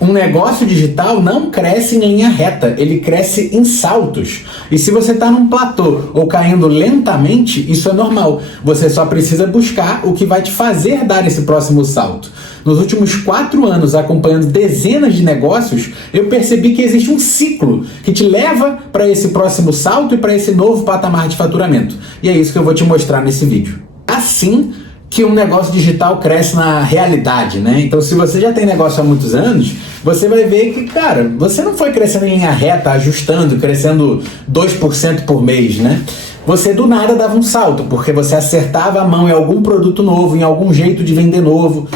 Um negócio digital não cresce em linha reta, ele cresce em saltos. E se você está num platô ou caindo lentamente, isso é normal. Você só precisa buscar o que vai te fazer dar esse próximo salto. Nos últimos 4 anos, acompanhando dezenas de negócios, eu percebi que existe um ciclo que te leva para esse próximo salto e para esse novo patamar de faturamento. E é isso que eu vou te mostrar nesse vídeo. Assim que um negócio digital cresce na realidade, né? Então, se você já tem negócio há muitos anos, você vai ver que, cara, você não foi crescendo em linha reta, ajustando, crescendo 2% por mês, né? Você do nada dava um salto, porque você acertava a mão em algum produto novo, em algum jeito de vender novo.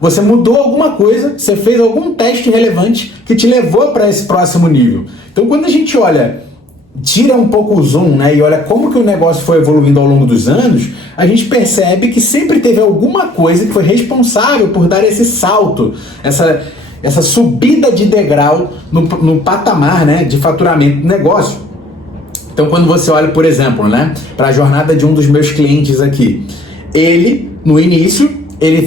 Você mudou alguma coisa, você fez algum teste relevante que te levou para esse próximo nível. Então, quando a gente olha, tira um pouco o zoom, né, e olha como que o negócio foi evoluindo ao longo dos anos, a gente percebe que sempre teve alguma coisa que foi responsável por dar esse salto, essa subida de degrau no patamar, né, de faturamento do negócio. Então, quando você olha, por exemplo, né, para a jornada de um dos meus clientes aqui, ele, no início, ele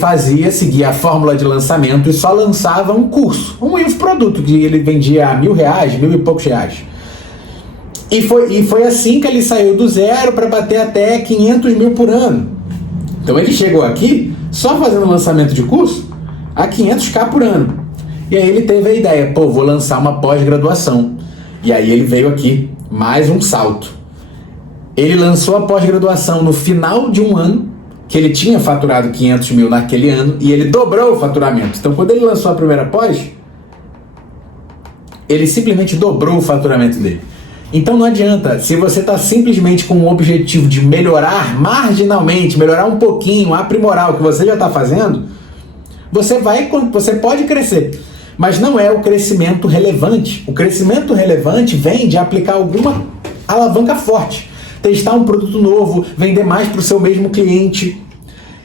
seguia a fórmula de lançamento e só lançava um curso, um infoproduto que ele vendia a R$1.000, R$1.000 e poucos reais. E foi assim que ele saiu do zero para bater até 500 mil por ano. Então ele chegou aqui só fazendo lançamento de curso a 500k por ano. E aí ele teve a ideia, vou lançar uma pós-graduação. E aí ele veio aqui, mais um salto. Ele lançou a pós-graduação no final de um ano, que ele tinha faturado 500 mil naquele ano, e ele dobrou o faturamento. Então quando ele lançou a primeira pós, ele simplesmente dobrou o faturamento dele. Então não adianta, se você está simplesmente com o objetivo de melhorar marginalmente, melhorar um pouquinho, aprimorar o que você já está fazendo, você pode crescer, mas não é o crescimento relevante. O crescimento relevante vem de aplicar alguma alavanca forte, testar um produto novo, vender mais para o seu mesmo cliente.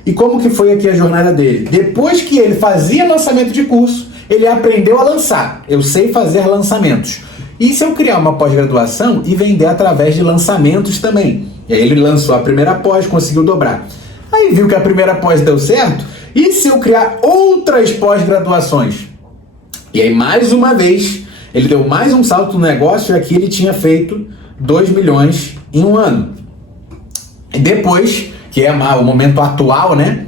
E como que foi aqui a jornada dele? Depois que ele fazia lançamento de curso, ele aprendeu a lançar. Eu sei fazer lançamentos. E se eu criar uma pós-graduação e vender através de lançamentos também? E aí ele lançou a primeira pós, conseguiu dobrar. Aí viu que a primeira pós deu certo. E se eu criar outras pós-graduações? E aí mais uma vez, ele deu mais um salto no negócio e aqui ele tinha feito 2 milhões em um ano. E depois, que é o momento atual, né?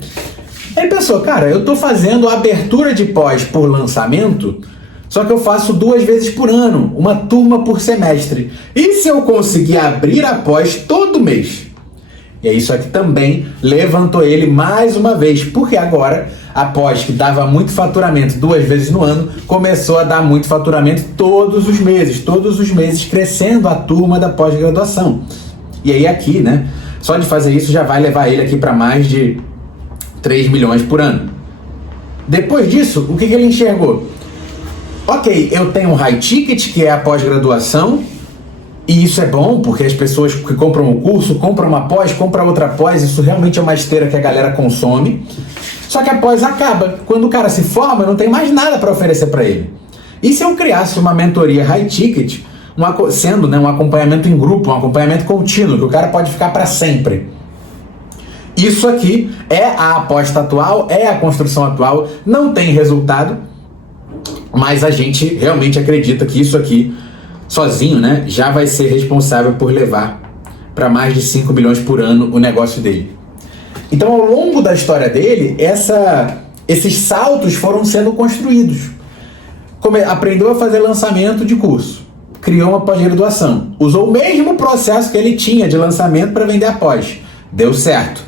Ele pensou, cara, eu tô fazendo a abertura de pós por lançamento, só que eu faço 2 vezes por ano, uma turma por semestre. E se eu conseguir abrir a pós todo mês? E isso aqui também levantou ele mais uma vez, porque agora a pós que dava muito faturamento 2 vezes no ano, começou a dar muito faturamento todos os meses crescendo a turma da pós-graduação. E aí aqui, né, só de fazer isso já vai levar ele aqui para mais de 3 milhões por ano. Depois disso, o que ele enxergou? Ok, eu tenho um high ticket, que é a pós-graduação, e isso é bom, porque as pessoas que compram o curso, compram uma pós, compram outra pós, isso realmente é uma esteira que a galera consome. Só que a pós acaba. Quando o cara se forma, não tem mais nada para oferecer para ele. E se eu criasse uma mentoria high ticket, sendo, né, um acompanhamento em grupo, um acompanhamento contínuo, que o cara pode ficar para sempre? Isso aqui é a aposta atual, é a construção atual, não tem resultado, mas a gente realmente acredita que isso aqui, sozinho, né, já vai ser responsável por levar para mais de 5 bilhões por ano o negócio dele. Então, ao longo da história dele, esses saltos foram sendo construídos. Aprendeu a fazer lançamento de curso, criou uma pós-graduação, usou o mesmo processo que ele tinha de lançamento para vender a pós, deu certo.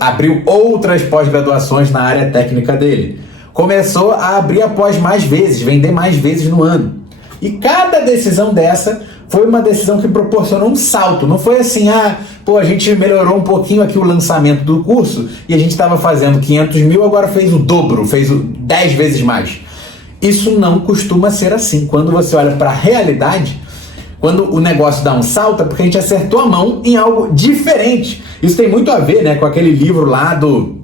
Abriu outras pós-graduações na área técnica dele. Começou a abrir a pós mais vezes, vender mais vezes no ano. E cada decisão dessa foi uma decisão que proporcionou um salto. Não foi assim, a gente melhorou um pouquinho aqui o lançamento do curso e a gente estava fazendo 500 mil, agora fez o dobro, fez 10 vezes mais. Isso não costuma ser assim. Quando você olha para a realidade, quando o negócio dá um salto, é porque a gente acertou a mão em algo diferente. Isso tem muito a ver, né, com aquele livro lá do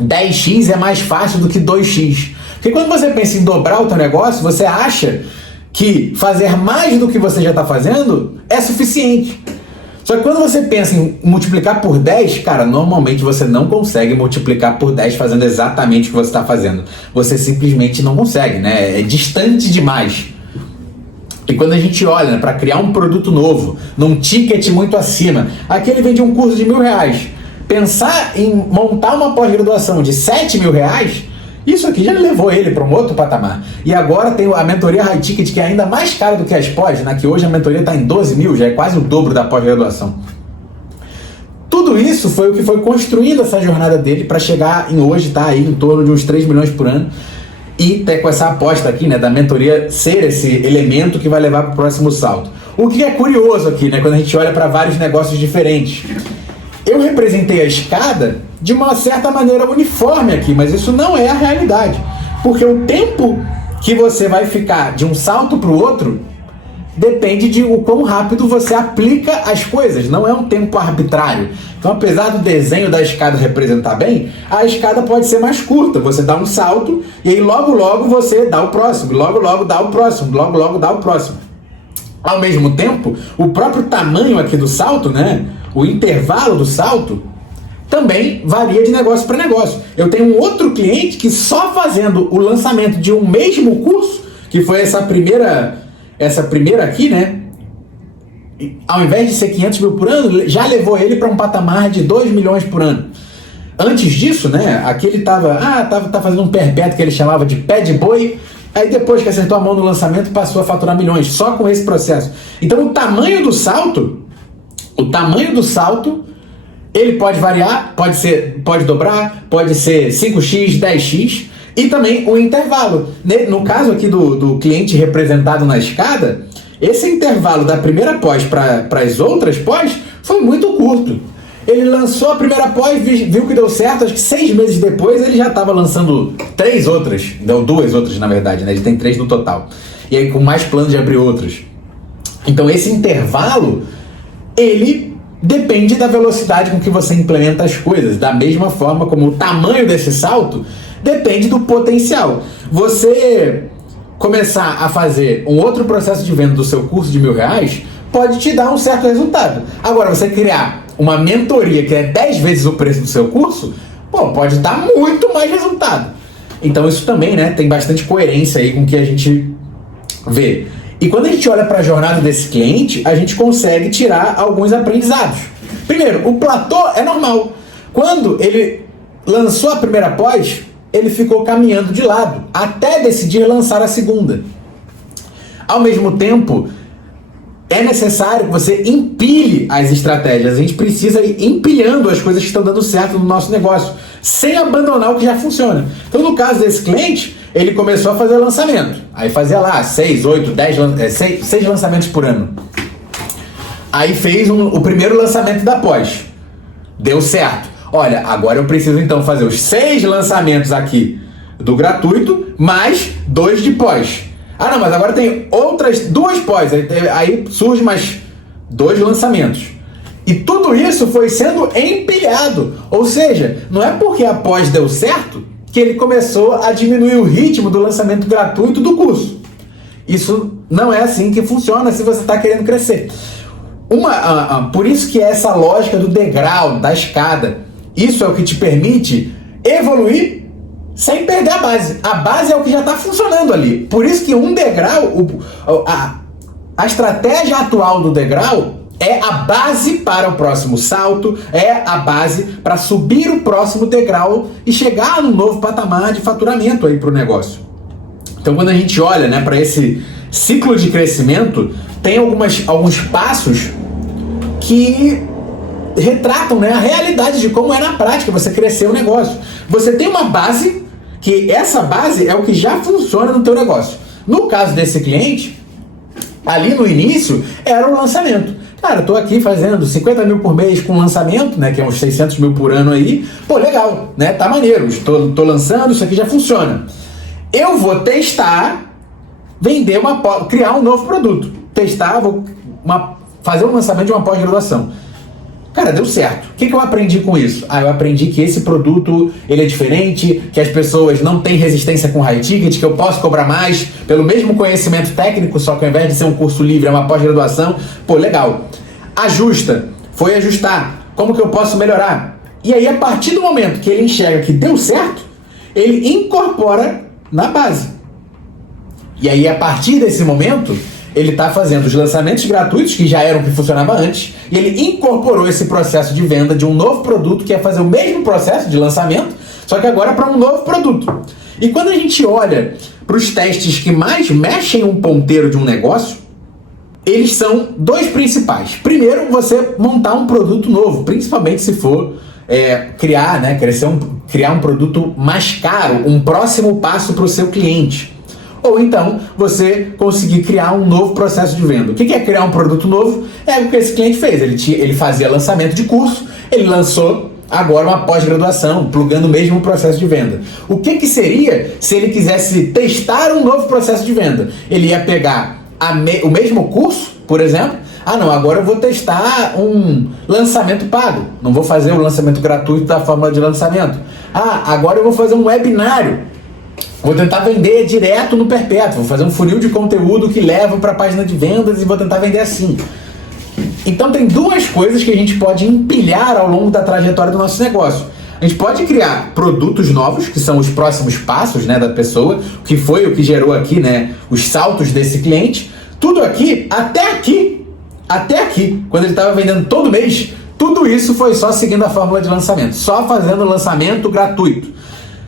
10x é mais fácil do que 2x. Porque quando você pensa em dobrar o teu negócio, você acha que fazer mais do que você já está fazendo é suficiente. Só que quando você pensa em multiplicar por 10, cara, normalmente você não consegue multiplicar por 10 fazendo exatamente o que você está fazendo. Você simplesmente não consegue, né? É distante demais. E quando a gente olha, né, para criar um produto novo, num ticket muito acima, aqui ele vende um curso de R$1.000. Pensar em montar uma pós-graduação de R$7.000, isso aqui já levou ele para um outro patamar. E agora tem a mentoria High Ticket, que é ainda mais cara do que as pós, né? Que hoje a mentoria está em 12 mil, já é quase o dobro da pós-graduação. Tudo isso foi o que foi construindo essa jornada dele para chegar em hoje, tá aí em torno de uns 3 milhões por ano. E ter com essa aposta aqui, né, da mentoria ser esse elemento que vai levar para o próximo salto. O que é curioso aqui, né, quando a gente olha para vários negócios diferentes. Eu representei a escada de uma certa maneira uniforme aqui, mas isso não é a realidade. Porque o tempo que você vai ficar de um salto para o outro depende de o quão rápido você aplica as coisas, não é um tempo arbitrário. Então, apesar do desenho da escada representar bem, a escada pode ser mais curta. Você dá um salto e aí logo logo você dá o próximo, logo logo dá o próximo, logo logo dá o próximo. Ao mesmo tempo, o próprio tamanho aqui do salto, né, o intervalo do salto, também varia de negócio para negócio. Eu tenho um outro cliente que só fazendo o lançamento de um mesmo curso, que foi essa primeira aqui, né, ao invés de ser 500 mil por ano, já levou ele para um patamar de 2 milhões por ano. Antes disso, né, aqui ele tava fazendo um perpétuo que ele chamava de pé de boi, aí depois que acertou a mão no lançamento, passou a faturar milhões, só com esse processo. Então o tamanho do salto, ele pode variar, pode dobrar, pode ser 5x, 10x, e também o intervalo. No caso aqui do cliente representado na escada, esse intervalo da primeira pós para as outras pós foi muito curto. Ele lançou a primeira pós, viu que deu certo, acho que 6 meses depois ele já estava lançando 3 outras, deu 2 outras na verdade, né? Ele tem 3 no total. E aí com mais plano de abrir outras. Então esse intervalo, ele depende da velocidade com que você implementa as coisas, da mesma forma como o tamanho desse salto depende do potencial. Você começar a fazer um outro processo de venda do seu curso de R$1.000 pode te dar um certo resultado. Agora, você criar uma mentoria que é 10 vezes o preço do seu curso, pode dar muito mais resultado. Então isso também, né, tem bastante coerência aí com o que a gente vê. E quando a gente olha para a jornada desse cliente, a gente consegue tirar alguns aprendizados. Primeiro, o platô é normal. Quando ele lançou a primeira pós, ele ficou caminhando de lado, até decidir lançar a segunda. Ao mesmo tempo, é necessário que você empilhe as estratégias. A gente precisa ir empilhando as coisas que estão dando certo no nosso negócio, sem abandonar o que já funciona. Então, no caso desse cliente, ele começou a fazer lançamento. Aí fazia lá 6, 8, 10, 6 lançamentos por ano. Aí fez o primeiro lançamento da pós. Deu certo. Olha, agora eu preciso então fazer os 6 lançamentos aqui do gratuito, mais 2 de pós. Ah não, mas agora tem outras 2 pós, aí surge mais 2 lançamentos. E tudo isso foi sendo empilhado. Ou seja, não é porque a pós deu certo que ele começou a diminuir o ritmo do lançamento gratuito do curso. Isso não é assim que funciona se você está querendo crescer. Por isso que é essa lógica do degrau, da escada. Isso é o que te permite evoluir sem perder a base. A base é o que já está funcionando ali. Por isso que um degrau, a estratégia atual do degrau é a base para o próximo salto, é a base para subir o próximo degrau e chegar no novo patamar de faturamento aí para o negócio. Então, quando a gente olha, né, para esse ciclo de crescimento, tem alguns passos que retratam, né, a realidade de como é na prática você crescer o negócio. Você tem uma base, que essa base é o que já funciona no teu negócio. No caso desse cliente, ali no início, era o lançamento. Cara, eu tô aqui fazendo 50 mil por mês com lançamento, né, que é uns 600 mil por ano aí. Pô, legal, né, tá maneiro. Tô lançando, isso aqui já funciona. Eu vou testar, criar um novo produto. Fazer um lançamento de uma pós-graduação. Cara, deu certo. O que eu aprendi com isso? Eu aprendi que esse produto ele é diferente, que as pessoas não têm resistência com high ticket, que eu posso cobrar mais pelo mesmo conhecimento técnico, só que ao invés de ser um curso livre, é uma pós-graduação. Pô, legal. Ajusta. foi ajustar, como que eu posso melhorar? E aí, a partir do momento que ele enxerga que deu certo, ele incorpora na base. E aí, a partir desse momento, ele está fazendo os lançamentos gratuitos, que já eram o que funcionava antes, e ele incorporou esse processo de venda de um novo produto, que é fazer o mesmo processo de lançamento, só que agora para um novo produto. E quando a gente olha para os testes que mais mexem um ponteiro de um negócio, eles são dois principais. Primeiro, você montar um produto novo, principalmente se for criar um produto mais caro, um próximo passo para o seu cliente. Ou então, você conseguir criar um novo processo de venda. O que é criar um produto novo? É o que esse cliente fez. Ele fazia lançamento de curso, ele lançou agora uma pós-graduação, plugando o mesmo processo de venda. O que seria se ele quisesse testar um novo processo de venda? Ele ia pegar o mesmo curso, por exemplo. Ah, não, agora eu vou testar um lançamento pago. Não vou fazer o lançamento gratuito da fórmula de lançamento. Ah, agora eu vou fazer um webinário. Vou tentar vender direto no perpétuo. Vou fazer um funil de conteúdo que leva para a página de vendas e vou tentar vender assim. Então tem duas coisas que a gente pode empilhar ao longo da trajetória do nosso negócio. A gente pode criar produtos novos, que são os próximos passos, né, da pessoa, que foi o que gerou aqui, né, os saltos desse cliente. Tudo aqui, até aqui, quando ele estava vendendo todo mês, tudo isso foi só seguindo a fórmula de lançamento, só fazendo lançamento gratuito.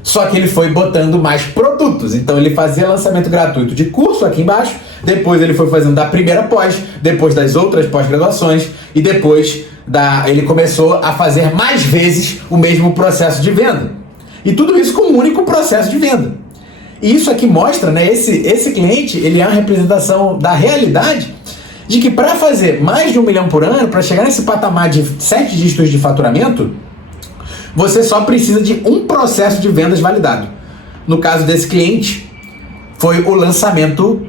Só que ele foi botando mais produtos. Então ele fazia lançamento gratuito de curso aqui embaixo, depois ele foi fazendo da primeira pós, depois das outras pós-graduações, e depois ele começou a fazer mais vezes o mesmo processo de venda. E tudo isso com um único processo de venda. E isso aqui mostra, né, esse cliente, ele é uma representação da realidade de que para fazer mais de 1 milhão por ano, para chegar nesse patamar de 7 dígitos de faturamento, você só precisa de um processo de vendas validado. No caso desse cliente, foi o lançamento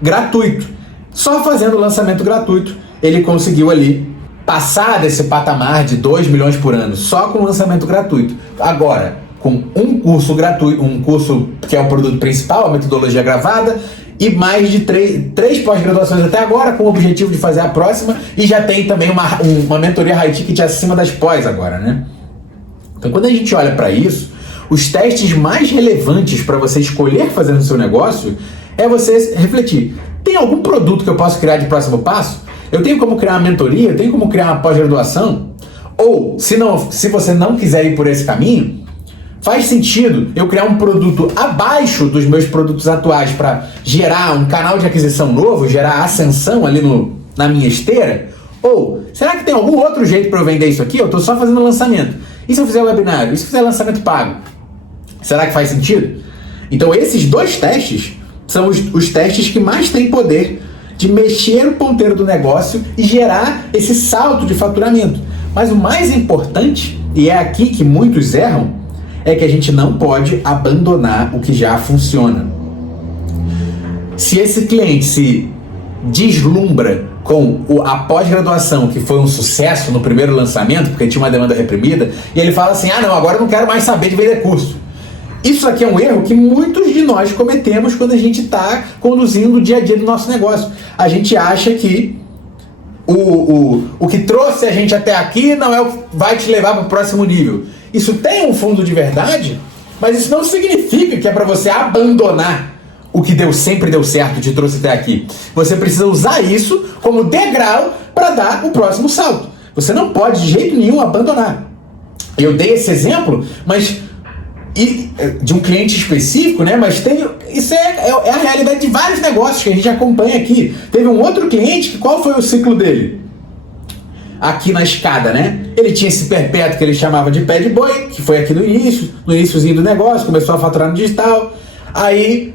gratuito. Só fazendo o lançamento gratuito, ele conseguiu ali passar desse patamar de 2 milhões por ano, só com o lançamento gratuito. Agora, com um curso gratuito, um curso que é o produto principal, a metodologia gravada, e mais de três pós-graduações até agora, com o objetivo de fazer a próxima, e já tem também uma mentoria high ticket acima das pós agora, né? Então, quando a gente olha para isso, os testes mais relevantes para você escolher fazer no seu negócio é você refletir: tem algum produto que eu posso criar de próximo passo? Eu tenho como criar uma mentoria? Eu tenho como criar uma pós-graduação? Ou, se você não quiser ir por esse caminho, faz sentido eu criar um produto abaixo dos meus produtos atuais para gerar um canal de aquisição novo, gerar ascensão ali na minha esteira? Ou, será que tem algum outro jeito para eu vender isso aqui? Eu estou só fazendo lançamento. E se eu fizer webinário? E se eu fizer lançamento pago? Será que faz sentido? Então esses dois testes são os testes que mais têm poder de mexer o ponteiro do negócio e gerar esse salto de faturamento. Mas o mais importante, e é aqui que muitos erram, é que a gente não pode abandonar o que já funciona. Se esse cliente se deslumbra com a pós-graduação, que foi um sucesso no primeiro lançamento, porque tinha uma demanda reprimida, e ele fala assim: ah, não, agora eu não quero mais saber de vender curso. Isso aqui é um erro que muitos de nós cometemos quando a gente está conduzindo o dia a dia do nosso negócio. A gente acha que o que trouxe a gente até aqui não é o que vai te levar para o próximo nível. Isso tem um fundo de verdade, mas isso não significa que é para você abandonar o que sempre deu certo, te trouxe até aqui. Você precisa usar isso como degrau para dar o próximo salto. Você não pode de jeito nenhum abandonar. Eu dei esse exemplo, mas de um cliente específico, né? Mas isso é a realidade de vários negócios que a gente acompanha aqui. Teve um outro cliente que qual foi o ciclo dele? Aqui na escada, né? Ele tinha esse perpétuo que ele chamava de pé de boi, que foi aqui no iníciozinho do negócio, começou a faturar no digital. Aí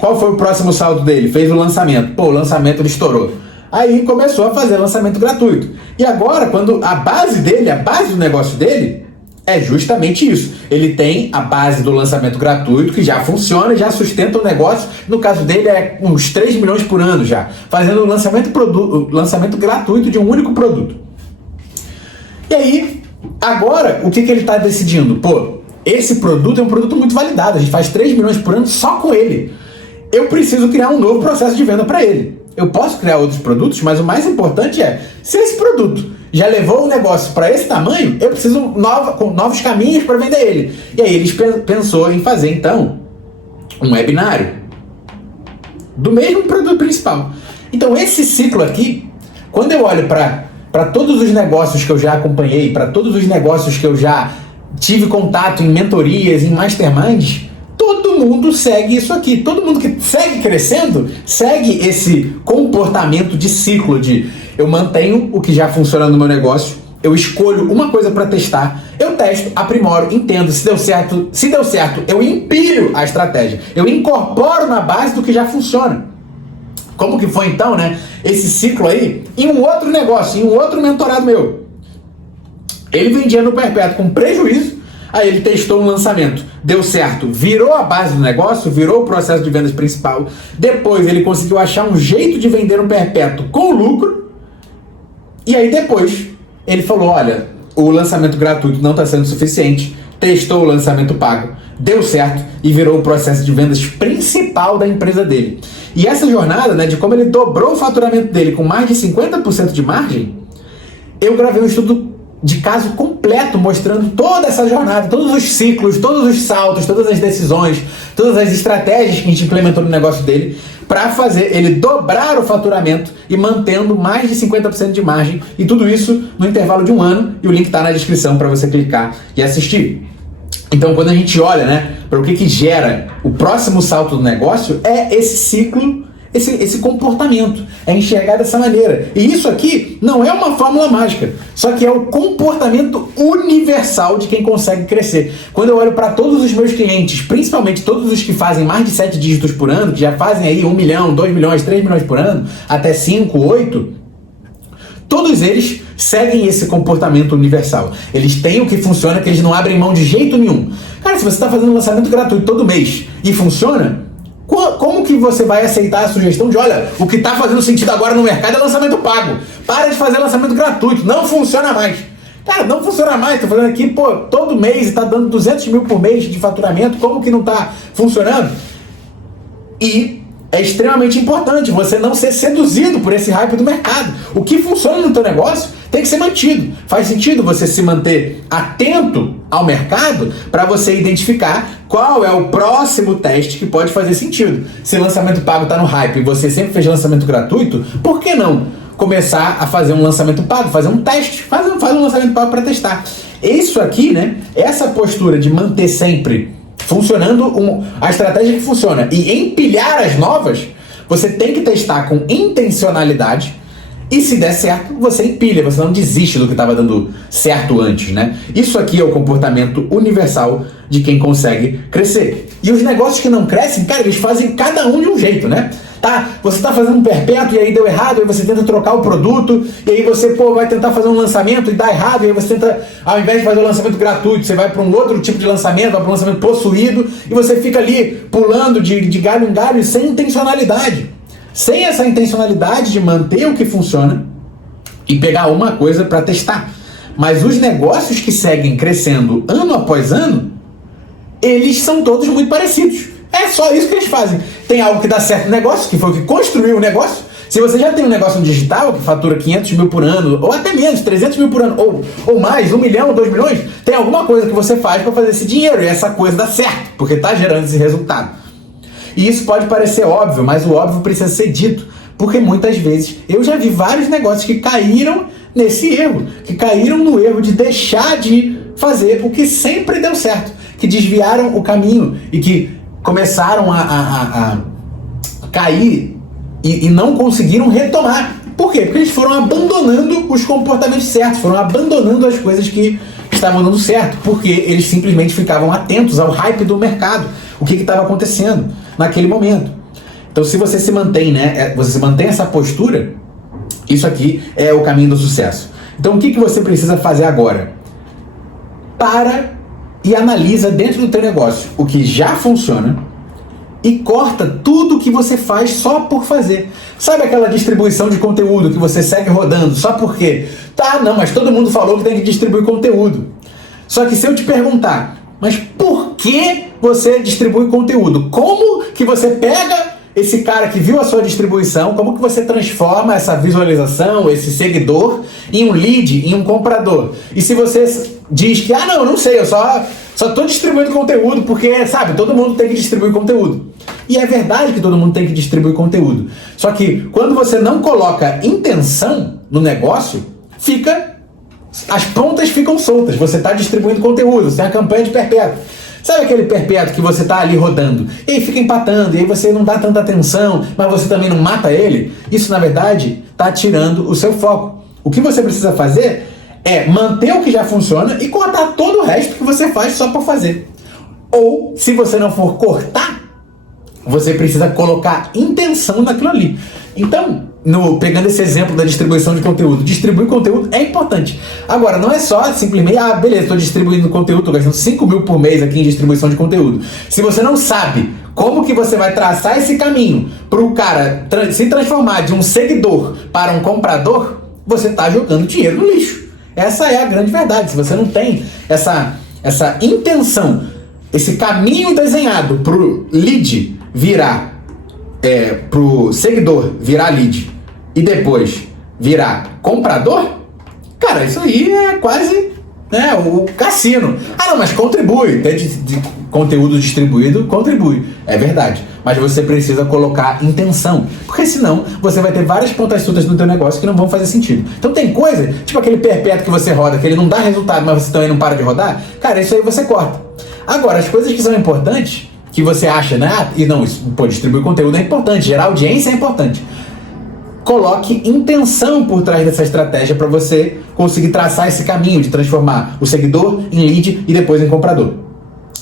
qual foi o próximo salto dele? Fez o lançamento. Pô, o lançamento ele estourou. Aí começou a fazer lançamento gratuito. E agora, quando a base do negócio dele é justamente isso. Ele tem a base do lançamento gratuito, que já funciona, já sustenta o negócio. No caso dele é uns 3 milhões por ano já, fazendo o lançamento gratuito de um único produto. E aí, agora, o que ele está decidindo? Pô, esse produto é um produto muito validado, a gente faz 3 milhões por ano só com ele. Eu preciso criar um novo processo de venda para ele. Eu posso criar outros produtos, mas o mais importante é, se esse produto já levou o negócio para esse tamanho, eu preciso com novos caminhos para vender ele. E aí eles pensou em fazer, então, um webinário do mesmo produto principal. Então, esse ciclo aqui, quando eu olho para todos os negócios que eu já acompanhei, para todos os negócios que eu já tive contato em mentorias, em masterminds, todo mundo segue isso aqui. Todo mundo que segue crescendo, segue esse comportamento de ciclo de eu mantenho o que já funciona no meu negócio, eu escolho uma coisa para testar, eu testo, aprimoro, entendo, se deu certo, eu empilho a estratégia, eu incorporo na base do que já funciona. Como que foi então, né, esse ciclo aí em um outro negócio, em um outro mentorado meu. Ele vendia no perpétuo com prejuízo, aí ele testou um lançamento, deu certo, virou a base do negócio, virou o processo de vendas principal, depois ele conseguiu achar um jeito de vender no perpétuo com lucro, e aí depois ele falou, olha, o lançamento gratuito não está sendo suficiente, testou o lançamento pago, deu certo e virou o processo de vendas principal da empresa dele. E essa jornada, né, de como ele dobrou o faturamento dele com mais de 50% de margem, eu gravei um estudo de caso completo, mostrando toda essa jornada, todos os ciclos, todos os saltos, todas as decisões, todas as estratégias que a gente implementou no negócio dele, para fazer ele dobrar o faturamento e mantendo mais de 50% de margem, e tudo isso no intervalo de 1 ano, e o link está na descrição para você clicar e assistir. Então, quando a gente olha, né, para o que gera o próximo salto do negócio, é esse ciclo, esse comportamento, é enxergar dessa maneira. E isso aqui não é uma fórmula mágica, só que é o comportamento universal de quem consegue crescer. Quando eu olho para todos os meus clientes, principalmente todos os que fazem mais de 7 dígitos por ano, que já fazem aí 1 milhão, 2 milhões, 3 milhões por ano, até 5, 8, todos eles seguem esse comportamento universal. Eles têm o que funciona, que eles não abrem mão de jeito nenhum. Cara, se você está fazendo um lançamento gratuito todo mês e funciona, como que você vai aceitar a sugestão de, olha, o que está fazendo sentido agora no mercado é lançamento pago, para de fazer lançamento gratuito, não funciona mais. Cara, não funciona mais, tô fazendo aqui, pô, todo mês está dando 200 mil por mês de faturamento, como que não está funcionando? E é extremamente importante você não ser seduzido por esse hype do mercado. O que funciona no teu negócio tem que ser mantido. Faz sentido você se manter atento ao mercado para você identificar qual é o próximo teste que pode fazer sentido. Se lançamento pago está no hype e você sempre fez lançamento gratuito, por que não começar a fazer um lançamento pago, fazer um teste, faz um lançamento pago para testar? Isso aqui, né, essa postura de manter sempre funcionando a estratégia que funciona e empilhar as novas, você tem que testar com intencionalidade e se der certo, você empilha, você não desiste do que estava dando certo antes, né? Isso aqui é o comportamento universal de quem consegue crescer. E os negócios que não crescem, cara, eles fazem cada um de um jeito, né? Tá, você está fazendo um perpétuo e aí deu errado, aí você tenta trocar o produto, e aí você vai tentar fazer um lançamento e dá errado, e aí você tenta, ao invés de fazer o lançamento gratuito, você vai para um outro tipo de lançamento, vai para um lançamento possuído, e você fica ali pulando de galho em galho sem intencionalidade. Sem essa intencionalidade de manter o que funciona e pegar uma coisa para testar. Mas os negócios que seguem crescendo ano após ano, eles são todos muito parecidos. É só isso que eles fazem. Tem algo que dá certo no negócio, que foi o que construiu o negócio. Se você já tem um negócio digital que fatura 500 mil por ano, ou até menos, 300 mil por ano, ou mais, 1 milhão, 2 milhões, tem alguma coisa que você faz para fazer esse dinheiro, e essa coisa dá certo, porque está gerando esse resultado. E isso pode parecer óbvio, mas o óbvio precisa ser dito, porque muitas vezes eu já vi vários negócios que caíram nesse erro, que caíram no erro de deixar de fazer o que sempre deu certo, que desviaram o caminho e que começaram a cair e não conseguiram retomar. Por quê? Porque eles foram abandonando os comportamentos certos, foram abandonando as coisas que estavam dando certo, porque eles simplesmente ficavam atentos ao hype do mercado, o que estava acontecendo naquele momento. Então, se você se mantém, né, você se mantém essa postura, isso aqui é o caminho do sucesso. Então, o que você precisa fazer agora? Para e analisa dentro do teu negócio o que já funciona e corta tudo que você faz só por fazer. Sabe aquela distribuição de conteúdo que você segue rodando só porque, tá, não, mas todo mundo falou que tem que distribuir conteúdo. Só que se eu te perguntar, mas por que você distribui conteúdo? Como que você pega esse cara que viu a sua distribuição, como que você transforma essa visualização, esse seguidor, em um lead, em um comprador? E se você diz que, não, eu não sei, eu só tô distribuindo conteúdo porque, sabe, todo mundo tem que distribuir conteúdo. E é verdade que todo mundo tem que distribuir conteúdo. Só que quando você não coloca intenção no negócio, as pontas ficam soltas. Você está distribuindo conteúdo, você tem uma campanha de perpétuo. Sabe aquele perpétuo que você está ali rodando e aí fica empatando, e aí você não dá tanta atenção, mas você também não mata ele? Isso, na verdade, está tirando o seu foco. O que você precisa fazer é manter o que já funciona e cortar todo o resto que você faz só por fazer. Ou, se você não for cortar, você precisa colocar intenção naquilo ali. Então, pegando esse exemplo da distribuição de conteúdo, distribuir conteúdo é importante. Agora, não é só simplesmente, beleza, estou distribuindo conteúdo, estou gastando 5 mil por mês aqui em distribuição de conteúdo. Se você não sabe como que você vai traçar esse caminho para o cara se transformar de um seguidor para um comprador, você está jogando dinheiro no lixo. Essa é a grande verdade. Se você não tem essa intenção, esse caminho desenhado para o lead virar, para o seguidor virar lead e depois virar comprador, cara, isso aí é quase o cassino. Não, mas contribui. De conteúdo distribuído, contribui. É verdade. Mas você precisa colocar intenção. Porque senão você vai ter várias pontas soltas no teu negócio que não vão fazer sentido. Então tem coisa, tipo aquele perpétuo que você roda, que ele não dá resultado, mas você também não para de rodar. Cara, isso aí você corta. Agora, as coisas que são importantes, que você acha, distribuir conteúdo é importante, gerar audiência é importante. Coloque intenção por trás dessa estratégia para você conseguir traçar esse caminho de transformar o seguidor em lead e depois em comprador.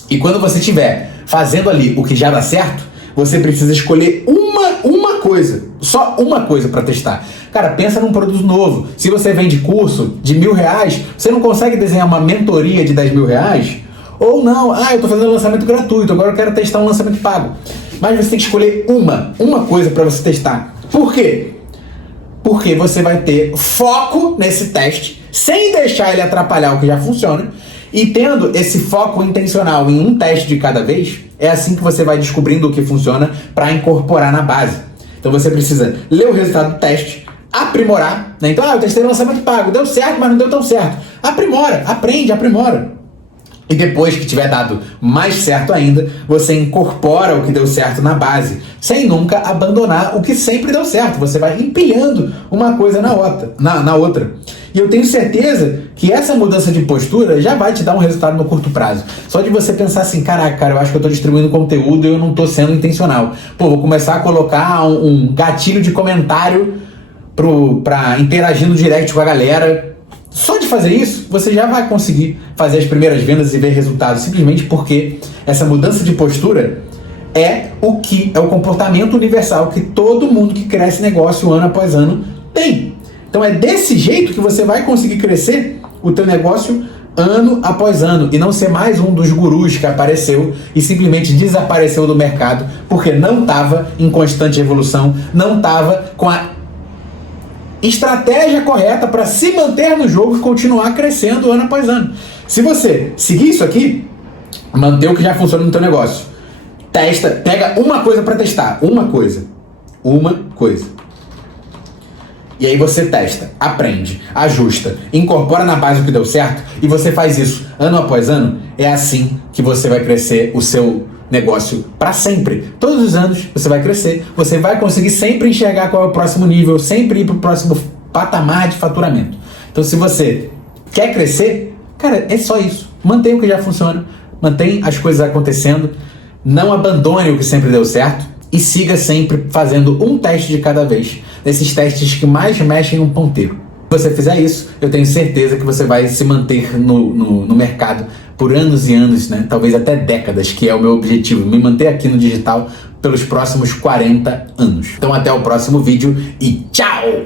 E quando você estiver fazendo ali o que já dá certo, você precisa escolher uma coisa, só uma coisa para testar. Cara, pensa num produto novo. Se você vende curso de R$1.000, você não consegue desenhar uma mentoria de R$10.000? Ou não, eu estou fazendo um lançamento gratuito, agora eu quero testar um lançamento pago. Mas você tem que escolher uma coisa para você testar. Por quê? Porque você vai ter foco nesse teste, sem deixar ele atrapalhar o que já funciona, e tendo esse foco intencional em um teste de cada vez, é assim que você vai descobrindo o que funciona para incorporar na base. Então você precisa ler o resultado do teste, aprimorar, né? Então, eu testei o lançamento pago, deu certo, mas não deu tão certo. Aprimora, aprende, aprimora. E depois que tiver dado mais certo ainda, você incorpora o que deu certo na base, sem nunca abandonar o que sempre deu certo. Você vai empilhando uma coisa na outra. E eu tenho certeza que essa mudança de postura já vai te dar um resultado no curto prazo. Só de você pensar assim, caraca, cara, eu acho que eu estou distribuindo conteúdo e eu não estou sendo intencional. Vou começar a colocar um gatilho de comentário para interagir no direct com a galera. Só de fazer isso, você já vai conseguir fazer as primeiras vendas e ver resultados, simplesmente porque essa mudança de postura é o comportamento universal que todo mundo que cresce negócio ano após ano tem. Então é desse jeito que você vai conseguir crescer o teu negócio ano após ano e não ser mais um dos gurus que apareceu e simplesmente desapareceu do mercado porque não estava em constante evolução, não estava com a estratégia correta para se manter no jogo e continuar crescendo ano após ano. Se você seguir isso aqui, manter o que já funciona no teu negócio, testa, pega uma coisa para testar, uma coisa, e aí você testa, aprende, ajusta, incorpora na base o que deu certo e você faz isso ano após ano. É assim que você vai crescer o seu negócio para sempre. Todos os anos você vai crescer, você vai conseguir sempre enxergar qual é o próximo nível, sempre ir para o próximo patamar de faturamento. Então, se você quer crescer, cara, é só isso. Mantenha o que já funciona, mantenha as coisas acontecendo, não abandone o que sempre deu certo e siga sempre fazendo um teste de cada vez, desses testes que mais mexem um ponteiro. Se você fizer isso, eu tenho certeza que você vai se manter no mercado por anos e anos, né? Talvez até décadas, que é o meu objetivo, me manter aqui no digital pelos próximos 40 anos. Então até o próximo vídeo e tchau!